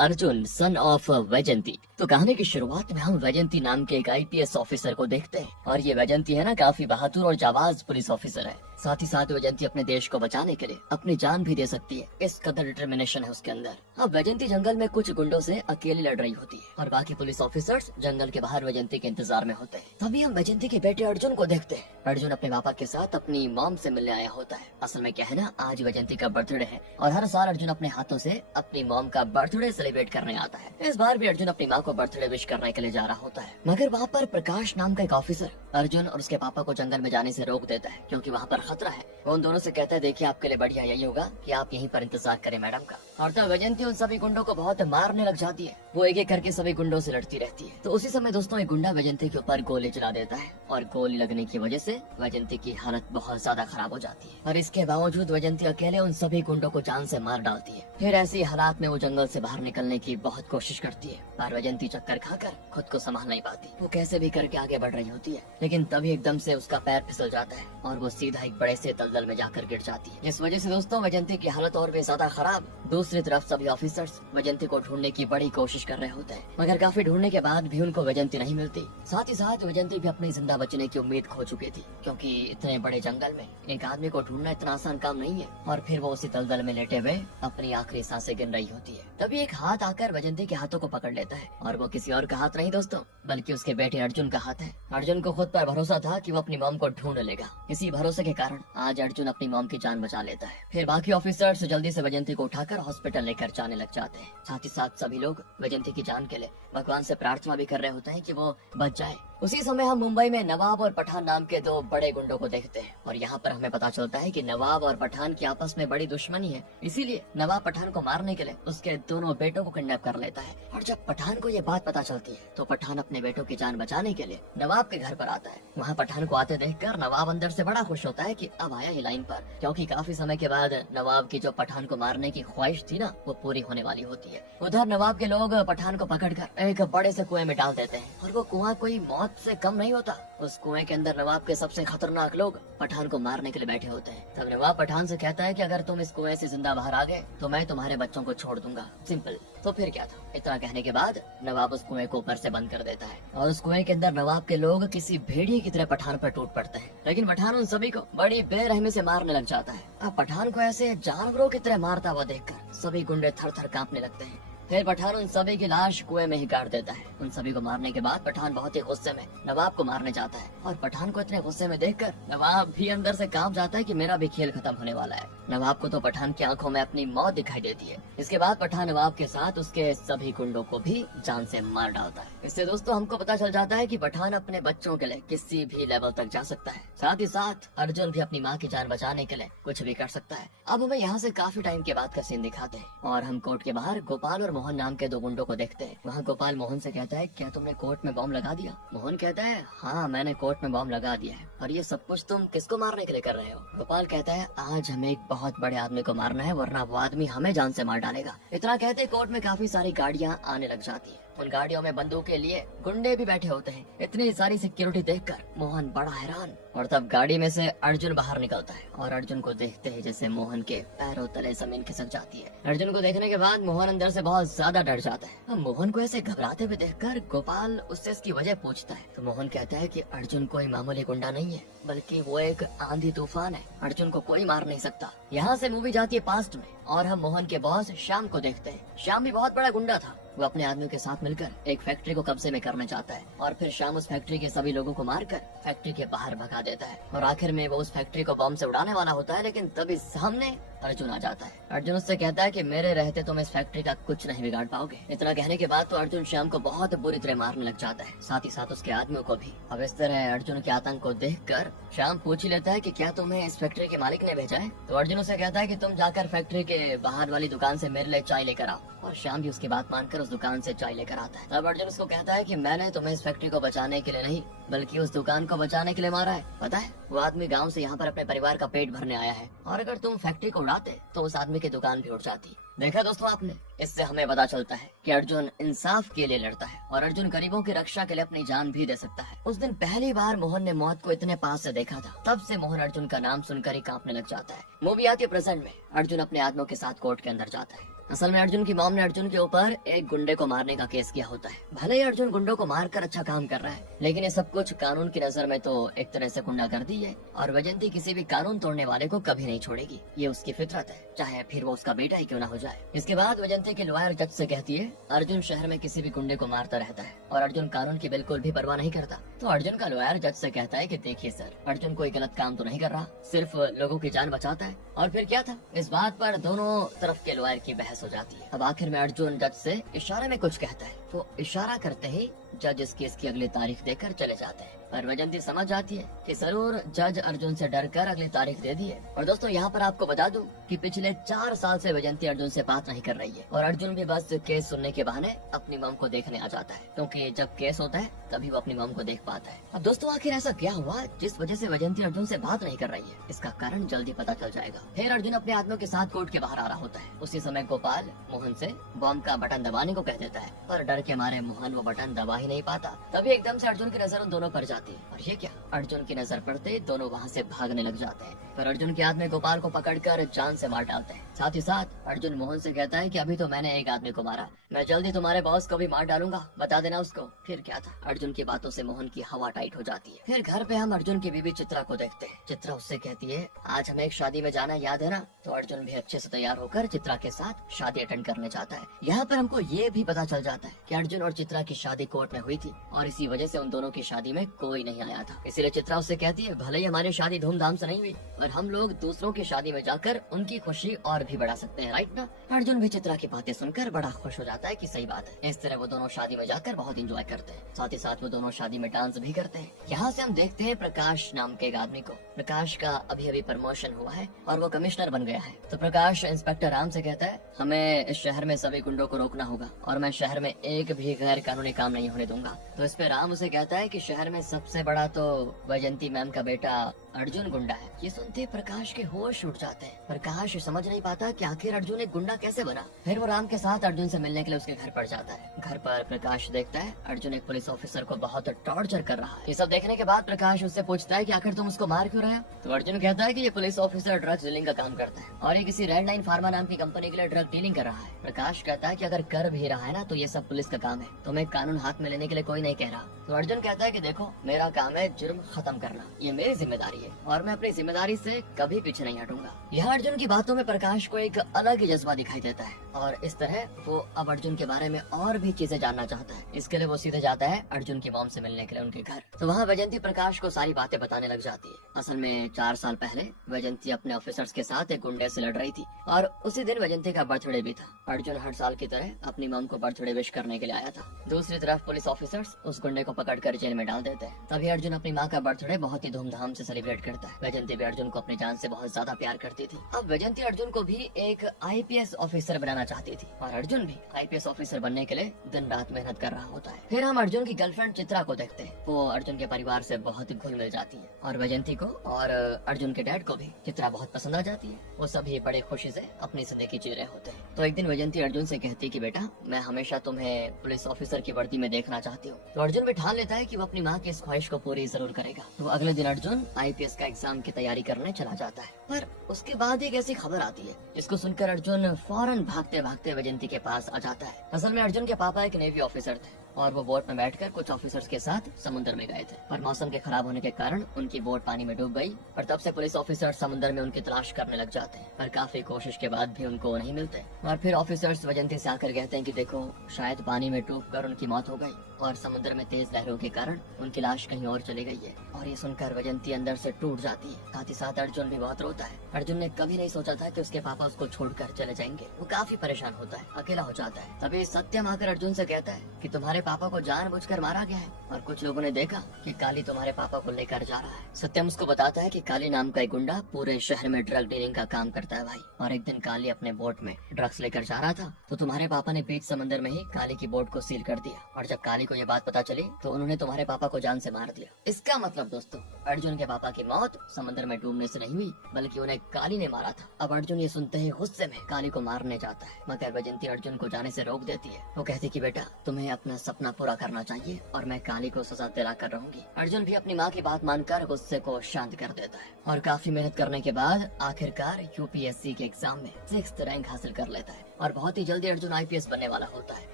Arjun son of Vaijanti. तो कहानी की शुरुआत में हम वैजंती नाम के एक आईपीएस ऑफिसर को देखते हैं और ये वैजंती है ना काफी बहादुर और जाबाज पुलिस ऑफिसर है। साथ ही साथ वैजंती अपने देश को बचाने के लिए अपनी जान भी दे सकती है, इस कदर डिटर्मिनेशन है उसके अंदर। अब वैजंती जंगल में कुछ गुंडों से अकेली लड़ रही होती है और बाकी पुलिस ऑफिसर्स जंगल के बाहर वैजंती के इंतजार में होते हैं। तभी हम वैजंती के बेटे अर्जुन को देखते हैं। अर्जुन अपने पापा के साथ अपनी मॉम से मिलने आया होता है। असल में क्या है ना, आज वैजंती का बर्थडे है और हर साल अर्जुन अपने हाथों से अपनी मॉम का बर्थडे सेलिब्रेट करने आता है। इस बार भी अर्जुन अपनी माँ को बर्थडे विश करने के लिए जा रहा होता है, मगर वहाँ पर प्रकाश नाम का एक ऑफिसर अर्जुन और उसके पापा को जंगल में जाने से रोक देता है क्योंकि वहाँ पर खतरा है। वो उन दोनों से कहता है, देखिए आपके लिए बढ़िया यही होगा कि आप यहीं पर इंतजार करें मैडम का। और तब वैजंती उन सभी गुंडों को बहुत मारने लग जाती है। वो एक एक करके सभी गुंडों से लड़ती रहती है। तो उसी समय दोस्तों एक गुंडा वैजंती के ऊपर गोली चला देता है और गोली लगने की वजह से वैजंती की हालत बहुत ज्यादा खराब हो जाती है और इसके बावजूद वैजंती अकेले उन सभी गुंडों को जान से मार डालती है। फिर ऐसी हालात में वो जंगल से बाहर निकलने की बहुत कोशिश करती है पर वैजंती चक्कर खाकर खुद को संभाल नहीं पाती। वो कैसे भी करके आगे बढ़ रही होती है लेकिन तभी एकदम से उसका पैर फिसल जाता है और वो सीधा एक बड़े से दलदल में जाकर गिर जाती है। इस वजह से दोस्तों वैजंती की हालत और भी ज्यादा खराब। दूसरी तरफ सभी ऑफिसर्स वैजंती को ढूंढने की बड़ी कोशिश कर रहे होते हैं मगर काफी ढूंढने के बाद भी उनको वैजंती नहीं मिलती। साथ ही साथ वैजंती भी अपनी जिंदा बचने की उम्मीद खो चुकी थी क्योंकि इतने बड़े जंगल में एक आदमी को ढूंढना इतना आसान काम नहीं है। और फिर वो उसी दलदल में लेटे हुए अपनी आखिरी सांसें गिन रही होती है। तभी एक हाथ आकर वैजंती के हाथों को पकड़ लेता है और वो किसी और का हाथ नहीं दोस्तों बल्कि उसके बेटे अर्जुन का हाथ है। अर्जुन को खुद पर भरोसा था कि वो अपनी मॉम को ढूंढ लेगा। इसी भरोसे के कारण आज अर्जुन अपनी मॉम की जान बचा लेता है। फिर बाकी ऑफिसर्स जल्दी से वैजंती को उठाकर हॉस्पिटल लेकर जाने लग जाते हैं। साथ ही साथ सभी लोग वैजंती की जान के लिए भगवान से प्रार्थना भी कर रहे होते हैं कि वो बच जाए। उसी समय हम मुंबई में नवाब और पठान नाम के दो बड़े गुंडों को देखते हैं और यहाँ पर हमें पता चलता है कि नवाब और पठान की आपस में बड़ी दुश्मनी है। इसीलिए नवाब पठान को मारने के लिए उसके दोनों बेटों को किडनैप कर लेता है। और जब पठान को ये बात पता चलती है तो पठान अपने बेटों की जान बचाने के लिए नवाब के घर पर आता है। वहाँ पठान को आते देखकर नवाब अंदर से बड़ा खुश होता है कि अब आया ही लाइन पर, क्योंकि काफी समय के बाद नवाब की जो पठान को मारने की ख्वाहिश थी ना वो पूरी होने वाली होती है। उधर नवाब के लोग पठान को पकड़कर एक बड़े से कुएं में डाल देते हैं और वो कुआं कोई मौत से कम नहीं होता। उस कुएं के अंदर नवाब के सबसे खतरनाक लोग पठान को मारने के लिए बैठे होते हैं। तब नवाब पठान से कहता है कि अगर तुम इस कुएं से जिंदा बाहर आ गए तो मैं तुम्हारे बच्चों को छोड़ दूंगा। सिंपल। तो फिर क्या था, इतना कहने के बाद नवाब उस कुएं को ऊपर से बंद कर देता है और उस कुएं के अंदर नवाब के लोग किसी भेड़िए की तरह पठान पर टूट पड़ते हैं। लेकिन पठान उन सभी को बड़ी बेरहमी से मारने लग जाता है। अब पठान को ऐसे जानवरों की तरह मारता हुआ देखकर सभी गुंडे थर थर कांपने लगते हैं। फिर पठान उन सभी की लाश कुएं में ही गाड़ देता है। उन सभी को मारने के बाद पठान बहुत ही गुस्से में नवाब को मारने जाता है और पठान को इतने गुस्से में देखकर नवाब भी अंदर से कांप जाता है कि मेरा भी खेल खत्म होने वाला है। नवाब को तो पठान की आंखों में अपनी मौत दिखाई देती है। इसके बाद पठान नवाब के साथ उसके सभी गुंडों को भी जान से मार डालता है। इससे दोस्तों हमको पता चल जाता है कि पठान अपने बच्चों के लिए किसी भी लेवल तक जा सकता है। साथ ही साथ अर्जुन भी अपनी माँ की जान बचाने के लिए कुछ भी कर सकता है। अब हमें यहाँ से काफी टाइम के बाद का सीन दिखाते हैं और हम कोर्ट के बाहर गोपाल और मोहन नाम के दो गुंडों को देखते हैं। वहाँ गोपाल मोहन से कहता है, क्या तुमने कोर्ट में बॉम्ब लगा दिया? मोहन कहता है, हाँ मैंने कोर्ट में बॉम्ब लगा दिया है। और ये सब कुछ तुम किसको मारने के लिए कर रहे हो? गोपाल कहता है, आज हमें एक बहुत बड़े आदमी को मारना है वरना वो आदमी हमें जान से मार डालेगा। इतना कहते कोर्ट में काफी सारी गाड़ियाँ आने लग जाती है। उन गाड़ियों में बंदूक के लिए गुंडे भी बैठे होते हैं। इतनी सारी सिक्योरिटी देखकर मोहन बड़ा हैरान। और तब गाड़ी में से अर्जुन बाहर निकलता है और अर्जुन को देखते ही जैसे मोहन के पैरों तले जमीन खिसक जाती है। अर्जुन को देखने के बाद मोहन अंदर से बहुत ज्यादा डर जाता है। अब मोहन को ऐसे घबराते हुए देखकर गोपाल उससे इसकी वजह पूछता है तो मोहन कहता है कि अर्जुन कोई मामूली गुंडा नहीं है बल्कि वो एक आंधी तूफान है। अर्जुन को कोई मार नहीं सकता। यहाँ से मूवी जाती है पास्ट में और हम मोहन के बॉस श्याम को देखते हैं। श्याम भी बहुत बड़ा गुंडा था। वो अपने आदमियों के साथ मिलकर एक फैक्ट्री को कब्जे में करना चाहता है और फिर श्याम उस फैक्ट्री के सभी लोगों को मारकर फैक्ट्री के बाहर भगा देता है और आखिर में वो उस फैक्ट्री को बॉम्ब से उड़ाने वाला होता है। लेकिन तभी सामने अर्जुन आ जाता है। अर्जुन उससे कहता है कि मेरे रहते तुम इस फैक्ट्री का कुछ नहीं बिगाड़ पाओगे। इतना कहने के बाद तो अर्जुन श्याम को बहुत बुरी तरह मारने लग जाता है, साथ ही साथ उसके आदमियों को भी। अब इस तरह अर्जुन के आतंक को देखकर श्याम पूछ ही लेता है कि क्या तुम्हें इस फैक्ट्री के मालिक ने भेजा है? तो अर्जुन उसे कहता है कि तुम जाकर फैक्ट्री के बाहर वाली दुकान से मेरे लिए चाय लेकर आओ। और श्याम भी उसकी बात मानकर उस दुकान से चाय लेकर आता है। तब अर्जुन उसको कहता है कि मैंने तुम्हें इस फैक्ट्री को बचाने के लिए नहीं बल्कि उस दुकान को बचाने के लिए मारा है। पता है वो आदमी गांव से यहाँ पर अपने परिवार का पेट भरने आया है और अगर तुम फैक्ट्री को उड़ाते तो उस आदमी की दुकान भी उड़ जाती। देखा दोस्तों आपने, इससे हमें पता चलता है कि अर्जुन इंसाफ के लिए लड़ता है और अर्जुन गरीबों की रक्षा के लिए अपनी जान भी दे सकता है। उस दिन पहली बार मोहन ने मौत को इतने पास से देखा था। तब से मोहन अर्जुन का नाम सुनकर ही कांपने लग जाता है। मूवी आती है प्रेजेंट में। अर्जुन अपने आदमियों के साथ कोर्ट के अंदर जाता है। असल में अर्जुन की मॉम ने अर्जुन के ऊपर एक गुंडे को मारने का केस किया होता है। भले ही अर्जुन गुंडों को मारकर अच्छा काम कर रहा है, लेकिन ये सब कुछ कानून की नजर में तो एक तरह से गुंडागर्दी है, और वैजयंती किसी भी कानून तोड़ने वाले को कभी नहीं छोड़ेगी। ये उसकी फितरत है, चाहे फिर वो उसका बेटा ही क्यों ना हो जाए। इसके बाद वैजयंती की लॉयर जज से कहती है अर्जुन शहर में किसी भी गुंडे को मारता रहता है और अर्जुन कानून की बिल्कुल भी परवाह नहीं करता। तो अर्जुन का लॉयर जज से कहता है कि देखिए सर, अर्जुन कोई गलत काम तो नहीं कर रहा, सिर्फ लोगों की जान बचाता है। और फिर क्या था, इस बात पर दोनों तरफ के लॉयर की बहस हो जाती है। अब आखिर में अर्जुन जज से इशारे में कुछ कहता है, तो इशारा करते ही जज इस केस की अगली तारीख देकर चले जाते हैं। पर वैजयंती समझ जाती है कि जरूर जज अर्जुन से डरकर अगली तारीख दे दी है। और दोस्तों यहाँ पर आपको बता दूं कि पिछले 4 साल से वैजयंती अर्जुन से बात नहीं कर रही है, और अर्जुन भी बस केस सुनने के बहाने अपनी मॉम को देखने आ जाता है, क्योंकि जब केस होता है तभी वो अपनी मॉम को देख पाता है। अब दोस्तों आखिर ऐसा क्या हुआ जिस वजह से वैजयंती अर्जुन से बात नहीं कर रही है, इसका कारण जल्दी पता चल जाएगा। फिर अर्जुन अपने आदमियों के साथ कोर्ट के बाहर आ रहा होता है। उसी समय गोपाल मोहन से बॉम्ब का बटन दबाने को कह देता है, पर डर के मारे मोहन वो बटन दबा ही नहीं पाता। तभी एकदम से अर्जुन की नजर उन दोनों पर जाती है, और ये क्या, अर्जुन की नजर पड़ते दोनों वहाँ से भागने लग जाते हैं। पर अर्जुन के आदमी गोपाल को पकड़कर जान से मार डालते हैं। साथ ही साथ अर्जुन मोहन से कहता है कि अभी तो मैंने एक आदमी को मारा, मैं जल्दी तुम्हारे बॉस को भी मार डालूंगा, बता देना उसको। फिर क्या था, अर्जुन की बातों से मोहन की हवा टाइट हो जाती है। फिर घर पे हम अर्जुन की बीवी चित्रा को देखते हैं। चित्रा उससे कहती है आज हमें एक शादी में जाना, याद है ना? तो अर्जुन भी अच्छे से तैयार होकर चित्रा के साथ शादी अटेंड करने जाता है। यहाँ पर हमको ये भी पता चल जाता है कि अर्जुन और चित्रा की शादी कोर्ट में हुई थी, और इसी वजह से उन दोनों की शादी में कोई नहीं आया था। इसीलिए चित्रा उससे कहती है भले ही हमारी शादी धूमधाम से नहीं हुई, पर हम लोग दूसरों की शादी में जाकर उनकी खुशी और भी बढ़ा सकते हैं, राइट ना? अर्जुन भी चित्रा की बातें सुनकर बड़ा खुश हो जाता है कि सही बात है। इस तरह वो दोनों शादी में जाकर बहुत एंजॉय करते हैं। साथ ही साथ वो दोनों शादी में डांस भी करते हैं। यहाँ से हम देखते हैं प्रकाश नाम के एक आदमी को। प्रकाश का अभी अभी प्रमोशन हुआ है और वो कमिश्नर बन गया है। तो प्रकाश इंस्पेक्टर राम से कहता है हमें इस शहर में सभी गुंडों को रोकना होगा, और मैं शहर में एक भी गैर कानूनी काम नहीं होने दूंगा। तो इस पे राम उसे कहता है कि शहर में सबसे बड़ा तो वैजयंती मैम का बेटा अर्जुन गुंडा है। ये सुनते प्रकाश के होश उड़ जाते हैं। प्रकाश समझ नहीं पाता कि आखिर अर्जुन एक गुंडा कैसे बना। फिर वो राम के साथ अर्जुन से मिलने के लिए उसके घर पर जाता है। घर पर प्रकाश देखता है अर्जुन एक पुलिस ऑफिसर को बहुत टॉर्चर कर रहा है। ये सब देखने के बाद प्रकाश उससे पूछता है कि आखिर तुम उसको मार क्यों रहे हो? तो अर्जुन कहता है कि ये पुलिस ऑफिसर ड्रग्स डीलिंग का काम करता है और ये किसी रेड लाइन फार्मा नाम की कंपनी के लिए ड्रग डीलिंग कर रहा है। प्रकाश कहता है कि अगर कर भी रहा है ना तो ये सब पुलिस का काम है, तुम्हें कानून हाथ में लेने के लिए कोई नहीं कह रहा। तो अर्जुन कहता है कि देखो मेरा काम है जुर्म खत्म करना, ये मेरी जिम्मेदारी है और मैं अपनी जिम्मेदारी से कभी पीछे नहीं हटूंगा। यह अर्जुन की बातों में प्रकाश को एक अलग ही जज्बा दिखाई देता है और इस तरह वो अब अर्जुन के बारे में और भी चीजें जानना चाहता है। इसके लिए वो सीधे जाता है अर्जुन की मॉम से मिलने के लिए उनके घर। तो वहाँ वैजयंती प्रकाश को सारी बातें बताने लग जाती है। असल में 4 साल पहले वैजयंती अपने ऑफिसर्स के साथ एक गुंडे से लड़ रही थी और उसी दिन वैजयंती का बर्थडे भी था। अर्जुन हर साल की तरह अपनी मॉम को बर्थडे विश करने के लिए आया था। दूसरी तरफ पुलिस ऑफिसर्स उस गुंडे को पकड़कर जेल में डाल देते हैं। तभी अर्जुन अपनी माँ का बर्थडे बहुत ही धूमधाम से सेलिब्रेट करता है। वैजयंती भी अर्जुन को अपनी जान से बहुत ज्यादा प्यार करती थी। अब वैजयंती अर्जुन को भी एक IPS ऑफिसर बनाना चाहती थी और अर्जुन भी IPS ऑफिसर बनने के लिए दिन रात मेहनत कर रहा होता है। फिर हम अर्जुन की गर्लफ्रेंड चित्रा को देखते हैं। वो अर्जुन के परिवार से बहुत घुल मिल जाती है और वैजयंती को और अर्जुन के डैड को भी चित्रा बहुत पसंद आ जाती है। वो सभी बड़े खुशी से अपनी जिंदगी जी रहे होते हैं। तो एक दिन वैजयंती अर्जुन से कहती है कि बेटा मैं हमेशा तुम्हें पुलिस ऑफिसर की वर्दी में देखना चाहती हूँ। तो अर्जुन भी ठान लेता है कि वो अपनी माँ की इस ख्वाहिश को पूरी जरूर करेगा। तो अगले दिन अर्जुन IPS का एग्जाम की तैयारी करने चला जाता है। पर उसके बाद एक ऐसी खबर आती है जिसको सुनकर अर्जुन फौरन भागते भागते वैजयंती के पास आ जाता है। असल में अर्जुन के पापा एक नेवी ऑफिसर थे और वो बोट में बैठकर कुछ ऑफिसर्स के साथ समुद्र में गए थे, पर मौसम के खराब होने के कारण उनकी बोट पानी में डूब गई। और तब से पुलिस ऑफिसर समुद्र में उनकी तलाश करने लग जाते हैं, पर काफी कोशिश के बाद भी उनको नहीं मिलते। और फिर ऑफिसर्स वैजयंती से आकर कहते हैं कि देखो शायद पानी में डूबकर उनकी मौत हो गई और समुद्र में तेज लहरों के कारण उनकी लाश कहीं और चली गई है। और ये सुनकर वैजयंती अंदर से टूट जाती है। साथ ही साथ अर्जुन भी बहुत रोता है। अर्जुन ने कभी नहीं सोचा था कि उसके पापा उसको छोड़कर चले जाएंगे। वो काफी परेशान होता है, अकेला हो जाता है। तभी सत्यम आकर अर्जुन से कहता है कि तुम्हारे पापा को जानबूझकर मारा गया है और कुछ लोगों ने देखा कि काली तुम्हारे पापा को लेकर जा रहा है। सत्यम उसको बताता है कि काली नाम का एक गुंडा पूरे शहर में ड्रग डीलिंग का काम करता है भाई, और एक दिन काली अपने बोट में ड्रग्स लेकर जा रहा था तो तुम्हारे पापा ने बीच समंदर में ही काली की बोट को सील कर दिया। और जब काली को ये बात पता चली तो उन्होंने तुम्हारे पापा को जान से मार दिया। इसका मतलब दोस्तों अर्जुन के पापा की मौत समंदर में डूबने से नहीं हुई बल्कि उन्हें काली ने मारा था। अब अर्जुन ये सुनते ही गुस्से में काली को मारने जाता है, मगर वैजयंती अर्जुन को जाने से रोक देती है। वो कहती कि बेटा तुम्हें अपना सपना पूरा करना चाहिए और मैं काली को सजा दिला कर रहूंगी। अर्जुन भी अपनी माँ की बात मानकर गुस्से को शांत कर देता है और काफी मेहनत करने के बाद आखिरकार यूपीएससी के एग्जाम में 6th रैंक हासिल कर लेता है और बहुत ही जल्दी अर्जुन आईपीएस बनने वाला होता है।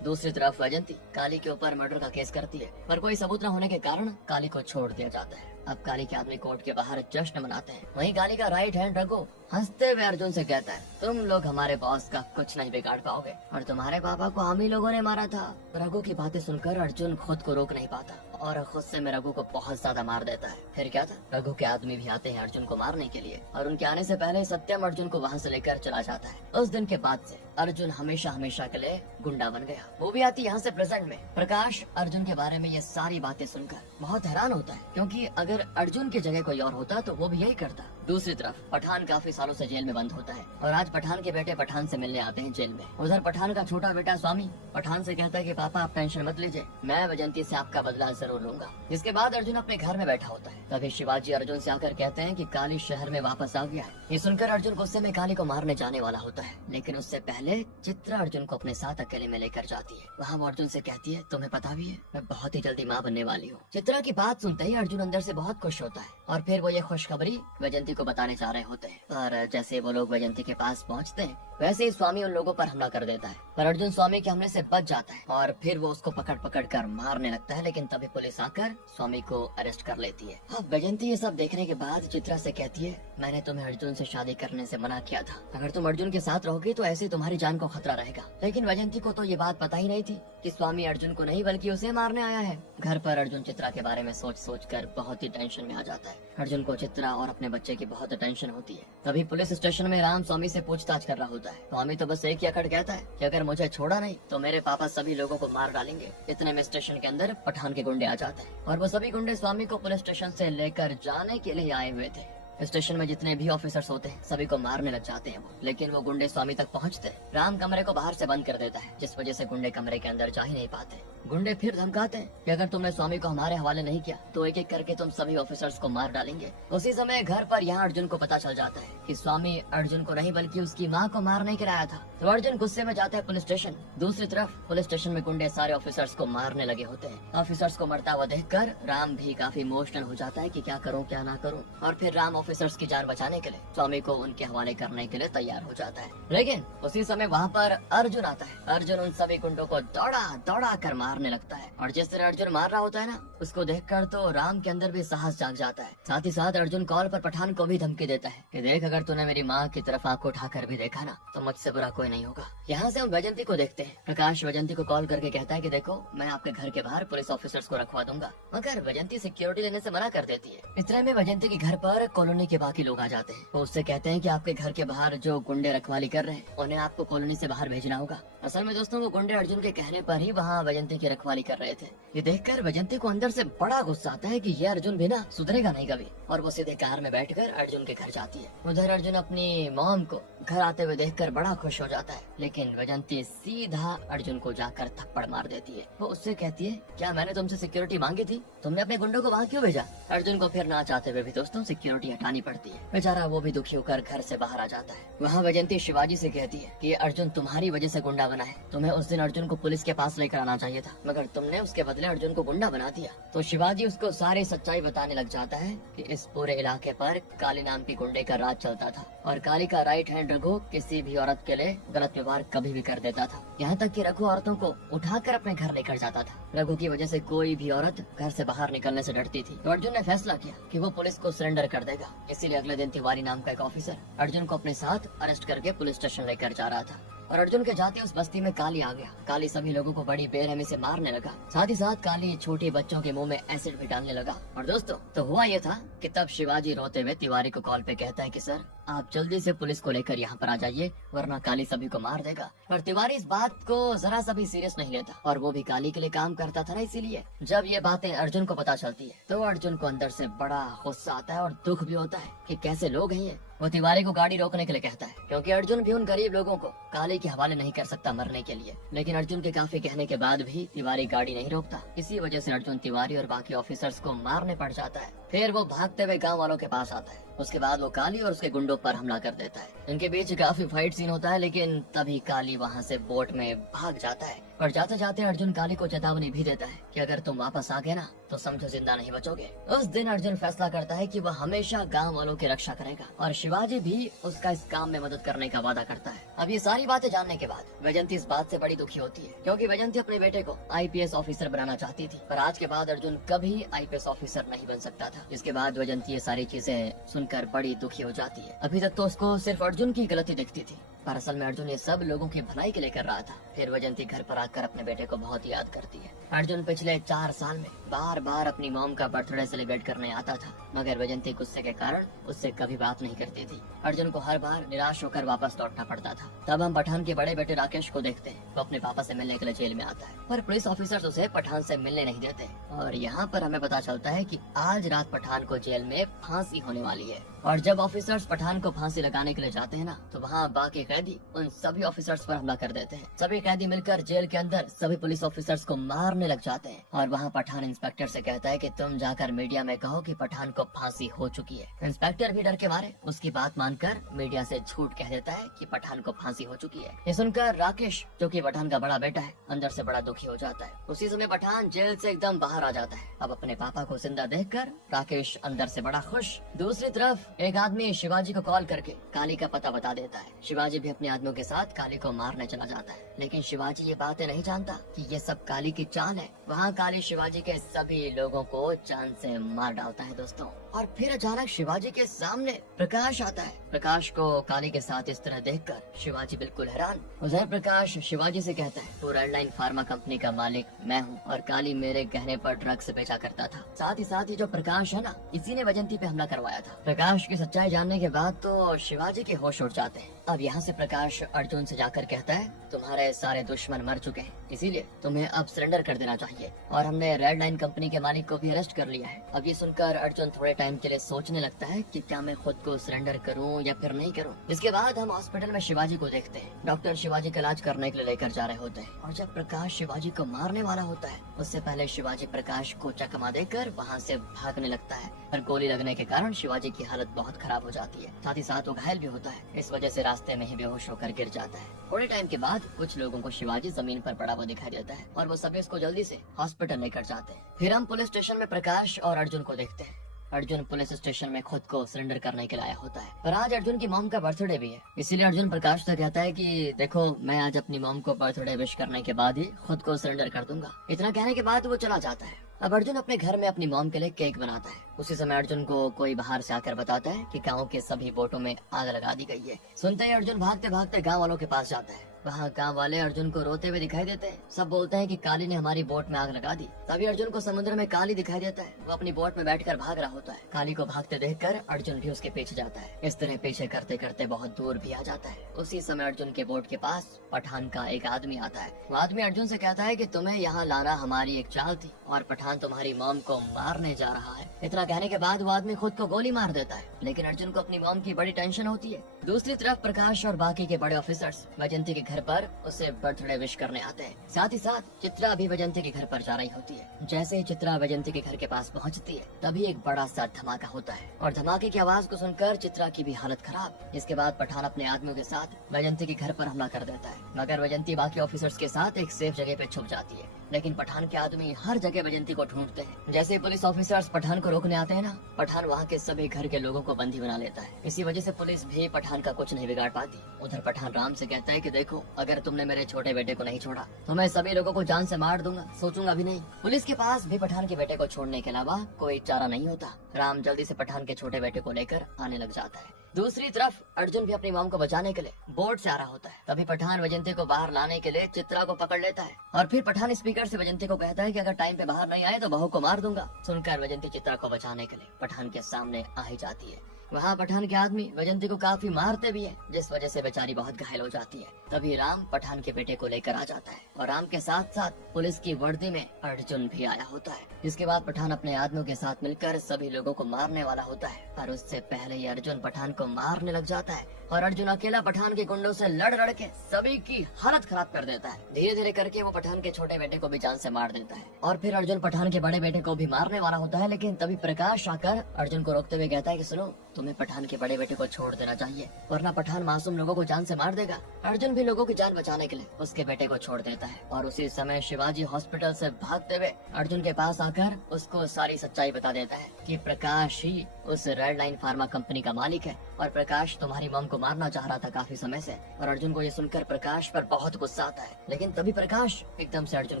दूसरी तरफ वैजंती काली के ऊपर मर्डर का केस करती है, पर कोई सबूत न होने के कारण काली को छोड़ दिया जाता है। अब काली के आदमी कोर्ट के बाहर जश्न मनाते हैं। वहीं काली का राइट हैंड रघु हंसते हुए अर्जुन से कहता है, तुम लोग हमारे बॉस का कुछ नहीं बिगाड़ पाओगे और तुम्हारे पापा को हम ही लोगों ने मारा था। रघु की बातें सुनकर अर्जुन खुद को रोक नहीं पाता और गुस्से में रघु को बहुत ज्यादा मार देता है। फिर क्या था, रघु के आदमी भी आते हैं अर्जुन को मारने के लिए और उनके आने से पहले सत्यम अर्जुन को वहाँ से लेकर चला जाता है। उस दिन के बाद से अर्जुन हमेशा हमेशा के लिए गुंडा बन गया। वो भी आती यहाँ से प्रेजेंट में। प्रकाश अर्जुन के बारे में ये सारी बातें सुनकर बहुत हैरान होता है, क्योंकि अगर अर्जुन की जगह कोई और होता तो वो भी यही करता। दूसरी तरफ पठान काफी सालों से जेल में बंद होता है और आज पठान के बेटे पठान से मिलने आते हैं जेल में। उधर पठान का छोटा बेटा स्वामी पठान से कहता है कि पापा आप टेंशन मत लीजिए, मैं वैजंती से आपका बदला जरूर लूंगा। जिसके बाद अर्जुन अपने घर में बैठा होता है। तभी शिवाजी अर्जुन से आकर कहते हैं कि काली शहर में वापस आ गया है। ये सुनकर अर्जुन गुस्से में काली को मारने जाने वाला होता है, लेकिन उससे पहले चित्रा अर्जुन को अपने साथ अकेले में लेकर जाती है। वहाँ वो अर्जुन से कहती है, तुम्हें पता भी है मैं बहुत ही जल्दी माँ बनने वाली हूँ। चित्रा की बात सुनते ही अर्जुन अंदर से बहुत खुश होता है और फिर वो ये खुशखबरी वैजंती को बताने जा रहे होते हैं। और जैसे वो लोग वैजंती के पास पहुँचते हैं वैसे ही स्वामी उन लोगों पर हमला कर देता है, पर अर्जुन स्वामी के हमले से बच जाता है और फिर वो उसको पकड़ पकड़ कर मारने लगता है। लेकिन तभी पुलिस आकर स्वामी को अरेस्ट कर लेती है। अब वैजंती ये सब देखने के बाद चित्रा से कहती है, मैंने तुम्हें अर्जुन से शादी करने से मना किया था। अगर तुम अर्जुन के साथ रहोगी तो ऐसे तुम्हारी जान को खतरा रहेगा। लेकिन वैजंती को तो ये बात पता ही नहीं थी कि स्वामी अर्जुन को नहीं बल्कि उसे मारने आया है। घर पर अर्जुन चित्रा के बारे में सोच सोच कर बहुत ही टेंशन में आ जाता है। अर्जुन को चित्रा और अपने बच्चे की बहुत टेंशन होती है। तभी पुलिस स्टेशन में राम स्वामी से पूछताछ कर रहा होता है। स्वामी तो बस एक ही अकड़ कहता है कि अगर मुझे छोड़ा नहीं तो मेरे पापा सभी लोगों को मार डालेंगे। इतने में स्टेशन के अंदर पठान के गुंडे आ जाते हैं और वो सभी गुंडे स्वामी को पुलिस स्टेशन से लेकर जाने के लिए आए हुए थे। स्टेशन में जितने भी ऑफिसर्स होते हैं सभी को मारने लग जाते हैं वो, लेकिन वो गुंडे स्वामी तक पहुंचते। राम कमरे को बाहर से बंद कर देता है, जिस वजह से गुंडे कमरे के अंदर जा ही नहीं पाते। गुंडे फिर धमकाते हैं कि अगर तुमने स्वामी को हमारे हवाले नहीं किया तो एक एक करके तुम सभी ऑफिसर्स को मार डालेंगे। उसी समय घर पर यहाँ अर्जुन को पता चल जाता है कि स्वामी अर्जुन को नहीं बल्कि उसकी माँ को मारने के लिए आया था। तो अर्जुन गुस्से में जाता है पुलिस स्टेशन। दूसरी तरफ पुलिस स्टेशन में गुंडे सारे ऑफिसर्स को मारने लगे होते हैं। ऑफिसर्स को मरता हुआ देखकर राम भी काफी इमोशनल हो जाता है कि क्या करूँ क्या ना करूँ, और फिर राम ऑफिसर्स की जान बचाने के लिए स्वामी को उनके हवाले करने के लिए तैयार हो जाता है। लेकिन उसी समय वहाँ पर अर्जुन आता है। अर्जुन उन सभी गुंडों को दौड़ा दौड़ा कर मारने लगता है और जिस तरह अर्जुन मार रहा होता है ना, उसको देखकर तो राम के अंदर भी साहस जाग जाता है। साथ ही साथ अर्जुन कॉल पर पठान को भी धमकी देता है कि देख, अगर तूने मेरी माँ की तरफ आंख उठाकर भी देखा ना तो मुझसे बुरा कोई नहीं होगा। यहाँ से हम वैजंती को देखते हैं। प्रकाश वैजंती को कॉल करके कहता है कि देखो, मैं आपके घर के बाहर पुलिस ऑफिसर्स को रखवा दूंगा, मगर वैजंती सिक्योरिटी लेने से मना कर देती है। इस तरह में वैजंती के घर पर कॉलोनी के बाकी लोग आ जाते हैं। वो उससे कहते हैं कि आपके घर के बाहर जो गुंडे रखवाली कर रहे हैं उन्हें आपको कॉलोनी से बाहर भेजना होगा। असल में दोस्तों, वो गुंडे अर्जुन के कहने पर ही वहाँ वैजंती की रखवाली कर रहे थे। ये देखकर वैजंती को अंदर से बड़ा गुस्सा आता है कि ये अर्जुन भी ना सुधरेगा नहीं कभी, और वो सीधे कार में बैठकर अर्जुन के घर जाती है। उधर अर्जुन अपनी मॉम को घर आते हुए देखकर बड़ा खुश हो जाता है, लेकिन वैजंती सीधा अर्जुन को जाकर थप्पड़ मार देती है। वो उससे कहती है, क्या मैंने तुमसे सिक्योरिटी मांगी थी? तुमने अपने गुंडों को वहाँ क्यों भेजा? अर्जुन को फिर ना चाहते हुए भी दोस्तों सिक्योरिटी हटानी पड़ती है। बेचारा वो भी दुखी होकर घर से बाहर आ जाता है। वहाँ वैजंती शिवाजी से कहती है कि अर्जुन तुम्हारी वजह से गुंडा बना है, तुम्हें उस दिन अर्जुन को पुलिस के पास लेकर आना चाहिए था, मगर तुमने उसके बदले अर्जुन को गुंडा बना दिया। तो शिवाजी उसको सारी सच्चाई बताने लग जाता है कि इस पूरे इलाके पर काली नाम की गुंडे का राज चलता था और काली का राइट हैंड रघु किसी भी औरत के लिए गलत व्यवहार कभी भी कर देता था। यहाँ तक कि रघु औरतों को उठाकर अपने घर लेकर जाता था। रघु की वजह से कोई भी औरत घर से बाहर निकलने से डरती थी। तो अर्जुन ने फैसला किया कि वो पुलिस को सरेंडर कर देगा। इसीलिए अगले दिन तिवारी नाम का एक ऑफिसर अर्जुन को अपने साथ अरेस्ट करके पुलिस स्टेशन लेकर जा रहा था और अर्जुन के जाते उस बस्ती में काली आ गया। काली सभी लोगों को बड़ी बेरहमी से मारने लगा। साथ ही साथ काली छोटे बच्चों के मुंह में एसिड भी डालने लगा। और दोस्तों, तो हुआ ये था कि तब शिवाजी रोते हुए तिवारी को कॉल पे कहता है कि सर, आप जल्दी से पुलिस को लेकर यहाँ पर आ जाइए, वरना काली सभी को मार देगा। पर तिवारी इस बात को जरा सा भी सीरियस नहीं लेता और वो भी काली के लिए काम करता था ना, इसीलिए जब ये बातें अर्जुन को पता चलती है तो अर्जुन को अंदर से बड़ा गुस्सा आता है और दुख भी होता है कि कैसे लोग हैं ये। वो तिवारी को गाड़ी रोकने के लिए कहता है, क्योंकि अर्जुन भी उन गरीब लोगों को काली के हवाले नहीं कर सकता मरने के लिए। लेकिन अर्जुन के काफी कहने के बाद भी तिवारी गाड़ी नहीं रोकता। इसी वजह से अर्जुन तिवारी और बाकी ऑफिसर्स को मारने पड़ जाता है। फिर वो भागते हुए गांव वालों के पास आता है। उसके बाद वो काली और उसके गुंडों पर हमला कर देता है। इनके बीच काफी फाइट सीन होता है, लेकिन तभी काली वहाँ से बोट में भाग जाता है और जाते जाते अर्जुन काली को चेतावनी भी देता है कि अगर तुम वापस आ गए ना तो समझो जिंदा नहीं बचोगे। उस दिन अर्जुन फैसला करता है कि वह हमेशा गांव वालों की रक्षा करेगा और शिवाजी भी उसका इस काम में मदद करने का वादा करता है। अब ये सारी बातें जानने के बाद वैजयंती इस बात से बड़ी दुखी होती है, क्योंकि वैजयंती अपने बेटे को IPS ऑफिसर बनाना चाहती थी, पर आज के बाद अर्जुन कभी IPS ऑफिसर नहीं बन सकता था। इसके बाद वैजयंती ये सारी चीजें सुनकर बड़ी दुखी हो जाती है। अभी तक तो उसको सिर्फ अर्जुन की गलती दिखती थी, पर असल में अर्जुन ये सब लोगों की भलाई के लिए कर रहा था। फिर वैजयंती घर पर आकर अपने बेटे को बहुत याद करती है। अर्जुन पिछले 4 साल में बार बार अपनी मॉम का बर्थडे सेलिब्रेट करने आता था, मगर वैजयंती गुस्से के कारण उससे कभी बात नहीं करती थी। अर्जुन को हर बार निराश होकर वापस लौटना पड़ता था। तब हम पठान के बड़े बेटे राकेश को देखते हैं। वो अपने पापा से मिलने के लिए जेल में आता है, पर पुलिस ऑफिसर्स उसे पठान से मिलने नहीं देते। और यहाँ पर हमें पता चलता है कि आज रात पठान को जेल में फांसी होने वाली है। और जब ऑफिसर्स पठान को फांसी लगाने के लिए जाते हैं ना, तो वहाँ बाकी कैदी उन सभी ऑफिसर्स पर हमला कर देते हैं। सभी कैदी मिलकर जेल के अंदर सभी पुलिस ऑफिसर्स को मारने लग जाते हैं। और वहाँ पठान इंस्पेक्टर से कहता है कि तुम जाकर मीडिया में कहो कि पठान को फांसी हो चुकी है। इंस्पेक्टर भी डर के मारे उसकी बात मानकर मीडिया से झूठ कह देता है कि पठान को फांसी हो चुकी है। ये सुनकर राकेश, जो कि पठान का बड़ा बेटा है, अंदर से बड़ा दुखी हो जाता है। उसी समय पठान जेल से एकदम बाहर आ जाता है। अब अपने पापा को जिंदा देखकर राकेश अंदर से बड़ा खुश। दूसरी तरफ एक आदमी शिवाजी को कॉल करके काली का पता बता देता है। शिवाजी भी अपने आदमियों के साथ काली को मारने चला जाता है, लेकिन शिवाजी ये बातें नहीं जानता कि ये सब काली की चाल है। वहाँ काली शिवाजी के सभी लोगों को जान से मार डालता है दोस्तों। और फिर अचानक शिवाजी के सामने प्रकाश आता है। प्रकाश को काली के साथ इस तरह देखकर शिवाजी बिल्कुल हैरान। उधर प्रकाश शिवाजी से कहता है, तो रेड लाइन फार्मा कंपनी का मालिक मैं हूँ और काली मेरे गहने पर ड्रग्स बेचा करता था। साथ ही जो प्रकाश है ना, इसी ने वैजयंती पे हमला करवाया था। प्रकाश की सच्चाई जानने के बाद तो शिवाजी के होश उड़ जाते हैं। अब यहाँ से प्रकाश अर्जुन से जाकर कहता है, तुम्हारे सारे दुश्मन मर चुके हैं, इसीलिए तुम्हें अब सरेंडर कर देना चाहिए। और हमने रेड लाइन कंपनी के मालिक को भी अरेस्ट कर लिया है। अब ये सुनकर अर्जुन थोड़े टाइम के लिए सोचने लगता है कि क्या मैं खुद को सरेंडर करूं या फिर नहीं करूं। इसके बाद हम हॉस्पिटल में शिवाजी को देखते हैं। डॉक्टर शिवाजी का इलाज करने के लिए लेकर जा रहे होते हैं। और जब प्रकाश शिवाजी को मारने वाला होता है, उससे पहले शिवाजी प्रकाश को चकमा देकर वहाँ से भागने लगता है, पर गोली लगने के कारण शिवाजी की हालत बहुत खराब हो जाती है। साथ ही साथ वो घायल भी होता है। इस वजह से रास्ते में ही बेहोश होकर गिर जाता है। थोड़े टाइम के बाद कुछ लोगों को शिवाजी जमीन पर पड़ा हुआ दिखाई देता है और वो सभी उसको जल्दी से हॉस्पिटल लेकर जाते हैं। फिर हम पुलिस स्टेशन में प्रकाश और अर्जुन को देखते हैं। अर्जुन पुलिस स्टेशन में खुद को सरेंडर करने के लिए आया होता है, पर आज अर्जुन की मॉम का बर्थडे भी है। इसीलिए अर्जुन प्रकाश से कहता है कि देखो, मैं आज अपनी मॉम को बर्थडे विश करने के बाद ही खुद को सरेंडर कर दूंगा। इतना कहने के बाद वो चला जाता है। अब अर्जुन अपने घर में अपनी मॉम के लिए केक बनाता है। उसी समय अर्जुन को कोई बाहर से आकर बताता है कि गाँव के सभी बोटों में आग लगा दी गई है। सुनते ही अर्जुन भागते भागते गाँव वालों के पास जाता है। वहाँ गाँव वाले अर्जुन को रोते हुए दिखाई देते हैं। सब बोलते हैं कि काली ने हमारी बोट में आग लगा दी। तभी अर्जुन को समुद्र में काली दिखाई देता है। वो अपनी बोट में बैठकर भाग रहा होता है। काली को भागते देखकर अर्जुन भी उसके पीछे जाता है। इस तरह पीछे करते करते बहुत दूर भी आ जाता है। उसी समय अर्जुन के बोट के पास पठान का एक आदमी आता है। वो आदमी अर्जुन से कहता है कि तुम्हें यहाँ लाना हमारी एक चाल थी और पठान तुम्हारी मॉम को मारने जा रहा है। इतना कहने के बाद वो आदमी खुद को गोली मार देता है, लेकिन अर्जुन को अपनी मॉम की बड़ी टेंशन होती है। दूसरी तरफ प्रकाश और बाकी के बड़े ऑफिसर्स वैजयंती के घर पर उसे बर्थडे विश करने आते हैं। साथ ही साथ चित्रा भी वैजयंती के घर पर जा रही होती है। जैसे ही चित्रा वैजयंती के घर के पास पहुंचती है, तभी एक बड़ा सा धमाका होता है और धमाके की आवाज को सुनकर चित्रा की भी हालत खराब। इसके बाद पठान अपने आदमियों के साथ वैजयंती के घर पर हमला कर देता है, मगर वैजयंती बाकी ऑफिसर्स के साथ एक सेफ जगह पे छुप जाती है। लेकिन पठान के आदमी हर जगह वैजयंती को ढूंढते हैं। जैसे पुलिस ऑफिसर्स पठान को रोकने आते हैं ना, पठान वहाँ के सभी घर के लोगों को बंदी बना लेता है। इसी वजह से पुलिस भी पठान का कुछ नहीं बिगाड़ पाती। उधर पठान राम से कहता है कि देखो, अगर तुमने मेरे छोटे बेटे को नहीं छोड़ा तो मैं सभी लोगों को जान से मार दूंगा, सोचूंगा भी नहीं। पुलिस के पास भी पठान के बेटे को छोड़ने के अलावा कोई चारा नहीं होता। राम जल्दी से पठान के छोटे बेटे को लेकर आने लग जाता है। दूसरी तरफ अर्जुन भी अपनी मॉम को बचाने के लिए बोट से आ रहा होता है। तभी पठान वैजयंती को बाहर लाने के लिए चित्रा को पकड़ लेता है और फिर पठान स्पीकर से वैजयंती को कहता है कि अगर टाइम पे बाहर नहीं आए तो बहू को मार दूंगा। सुनकर वैजयंती चित्रा को बचाने के लिए पठान के सामने आ ही जाती है। वहाँ पठान के आदमी वैजयंती को काफी मारते भी हैं, जिस वजह से बेचारी बहुत घायल हो जाती है। तभी राम पठान के बेटे को लेकर आ जाता है और राम के साथ साथ पुलिस की वर्दी में अर्जुन भी आया होता है। इसके बाद पठान अपने आदमियों के साथ मिलकर सभी लोगों को मारने वाला होता है, पर उससे पहले ही अर्जुन पठान को मारने लग जाता है और अर्जुन अकेला पठान के गुंडों से लड़ के सभी की हालत खराब कर देता है। धीरे धीरे करके वो पठान के छोटे बेटे को भी जान से मार देता है और फिर अर्जुन पठान के बड़े बेटे को भी मारने वाला होता है। लेकिन तभी प्रकाश आकर अर्जुन को रोकते हुए कहता है कि सुनो, तुम्हें पठान के बड़े बेटे को छोड़ देना चाहिए, वरना पठान मासूम लोगों को जान से मार देगा। अर्जुन भी लोगों की जान बचाने के लिए उसके बेटे को छोड़ देता है और उसी समय शिवाजी हॉस्पिटल से भागते हुए अर्जुन के पास आकर उसको सारी सच्चाई बता देता है कि प्रकाश ही उस रेड लाइन फार्मा कंपनी का मालिक है और प्रकाश तुम्हारी मॉम को मारना चाह रहा था काफी समय से। और अर्जुन को ये सुनकर प्रकाश पर बहुत गुस्सा आता है, लेकिन तभी प्रकाश एकदम से अर्जुन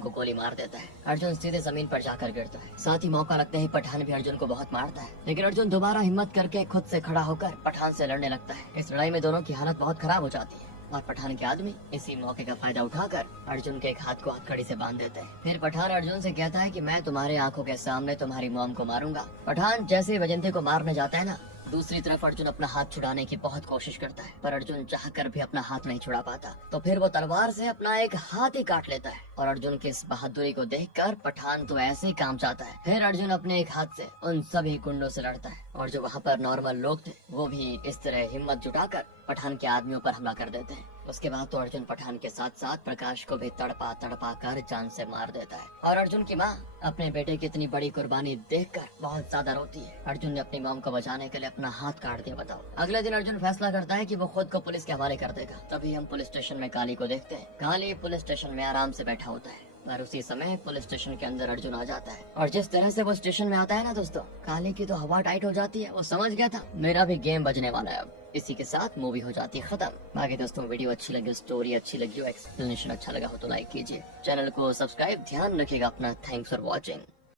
को गोली मार देता है। अर्जुन सीधे जमीन पर जाकर गिरता है। साथ ही मौका लगते ही पठान भी अर्जुन को बहुत मारता है, लेकिन अर्जुन दोबारा हिम्मत करके खुद से खड़ा होकर पठान से लड़ने लगता है। इस लड़ाई में दोनों की हालत बहुत खराब हो जाती है और पठान के आदमी इसी मौके का फायदा उठाकर अर्जुन के एक हाथ को हथकड़ी से बांध देते हैं। फिर पठान अर्जुन से कहता है कि मैं तुम्हारे आंखों के सामने तुम्हारी मॉम को मारूंगा। पठान जैसे वैजयंती को मारने जाता है ना, दूसरी तरफ अर्जुन अपना हाथ छुड़ाने की बहुत कोशिश करता है, पर अर्जुन चाहकर भी अपना हाथ नहीं छुड़ा पाता। तो फिर वो तलवार से अपना एक हाथ ही काट लेता है और अर्जुन की इस बहादुरी को देखकर पठान तो ऐसे ही काम चाहता है। फिर अर्जुन अपने एक हाथ से उन सभी गुंडों से लड़ता है और जो वहाँ पर नॉर्मल लोग थे वो भी इस तरह हिम्मत जुटाकर पठान के आदमियों पर हमला कर देते हैं। उसके बाद तो अर्जुन पठान के साथ साथ प्रकाश को भी तड़पा तड़पा कर जान से मार देता है। और अर्जुन की माँ अपने बेटे की इतनी बड़ी कुर्बानी देखकर बहुत ज्यादा रोती है। अर्जुन ने अपनी मॉम को बचाने के लिए अपना हाथ काट दिया, बताओ। अगले दिन अर्जुन फैसला करता है कि वो खुद को पुलिस के हवाले कर देगा। तभी हम पुलिस स्टेशन में काली को देखते हैं। काली पुलिस स्टेशन में आराम से बैठा होता है और उसी समय पुलिस स्टेशन के अंदर अर्जुन आ जाता है और जिस तरह से वो स्टेशन में आता है ना दोस्तों, काली की तो हवा टाइट हो जाती है। वो समझ गया था मेरा भी गेम बजने वाला है। अब इसी के साथ मूवी हो जाती है खत्म। बाकी दोस्तों वीडियो अच्छी लगी, स्टोरी अच्छी लगी हो, एक्सप्लेनेशन अच्छा लगा हो तो लाइक कीजिए, चैनल को सब्सक्राइब ध्यान रखिएगा अपना। Thanks for watching.